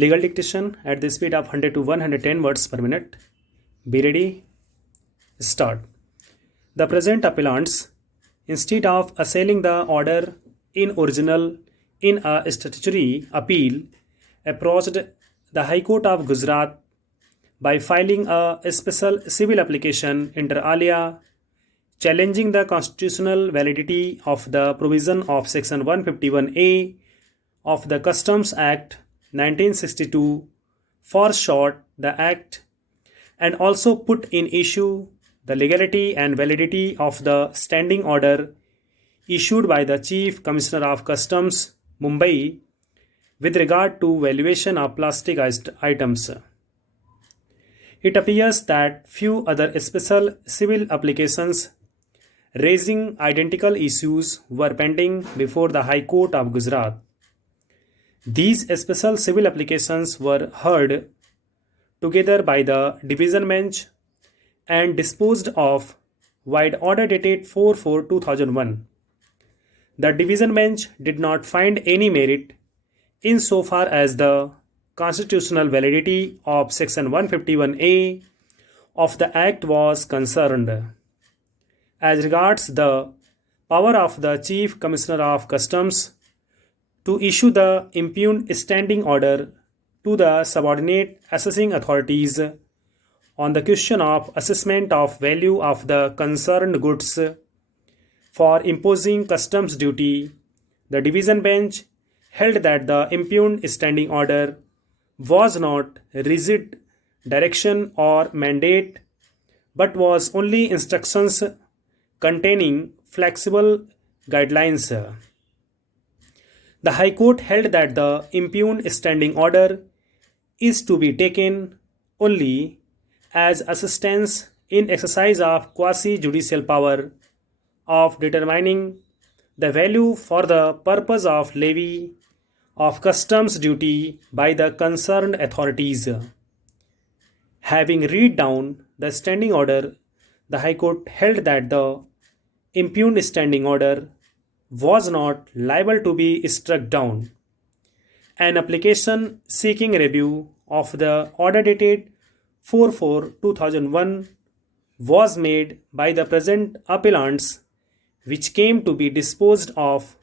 Legal dictation at the speed of 100 to 110 words per minute. Be ready. Start. The present appellants, instead of assailing the order in original in a statutory appeal, approached the High Court of Gujarat by filing a special civil application inter alia challenging the constitutional validity of the provision of Section 151A of the Customs Act 1962, for short the Act, and also put in issue the legality and validity of the standing order issued by the Chief Commissioner of Customs, Mumbai, with regard to valuation of plastic items. It appears that few other special civil applications raising identical issues were pending before the High Court of Gujarat. These special civil applications were heard together by the division bench and disposed of by order dated 4/4/2001. The division bench did not find any merit insofar as the constitutional validity of Section 151A of the Act was concerned. As regards the power of the Chief Commissioner of Customs to issue the impugned standing order to the subordinate assessing authorities on the question of assessment of value of the concerned goods for imposing customs duty, the division bench held that the impugned standing order was not rigid direction or mandate, but was only instructions containing flexible guidelines. The High Court held that the impugned standing order is to be taken only as assistance in exercise of quasi-judicial power of determining the value for the purpose of levy of customs duty by the concerned authorities. Having read down the standing order, the High Court held that the impugned standing order was not liable to be struck down. An application seeking review of the order dated 4/4/2001 was made by the present appellants, which came to be disposed of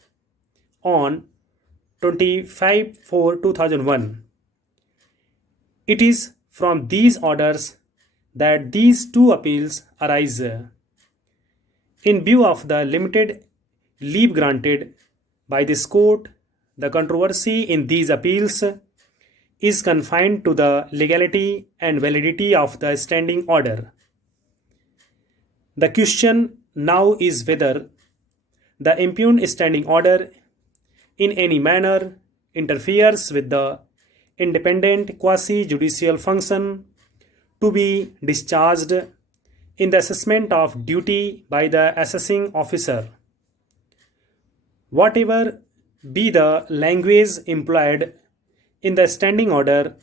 on 25/4/2001. It is from these orders that these two appeals arise. In view of the limited leave granted by this court, the controversy in these appeals is confined to the legality and validity of the standing order. The question now is whether the impugned standing order in any manner interferes with the independent quasi-judicial function to be discharged in the assessment of duty by the assessing officer. Whatever be the language employed in the standing order,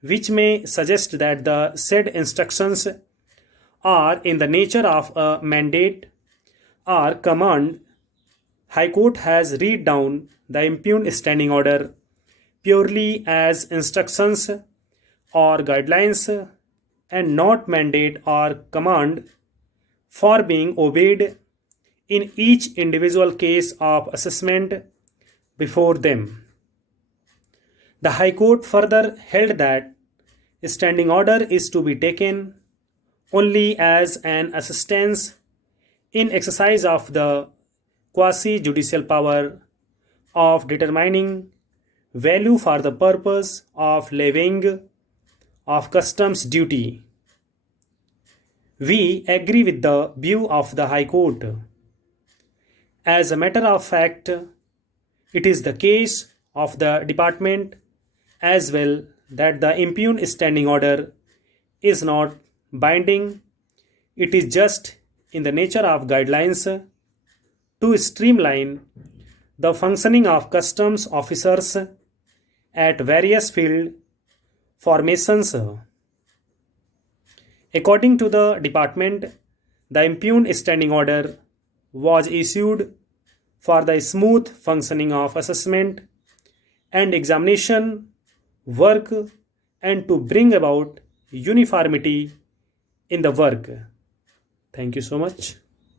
which may suggest that the said instructions are in the nature of a mandate or command, High Court has read down the impugned standing order purely as instructions or guidelines and not mandate or command for being obeyed in each individual case of assessment before them. The High Court further held that standing order is to be taken only as an assistance in exercise of the quasi-judicial power of determining value for the purpose of levying of customs duty. We agree with the view of the High Court. As a matter of fact, it is the case of the department as well that the impugned standing order is not binding. It is just in the nature of guidelines to streamline the functioning of customs officers at various field formations. According to the department, the impugned standing order was issued for the smooth functioning of assessment and examination work and to bring about uniformity in the work. Thank you so much.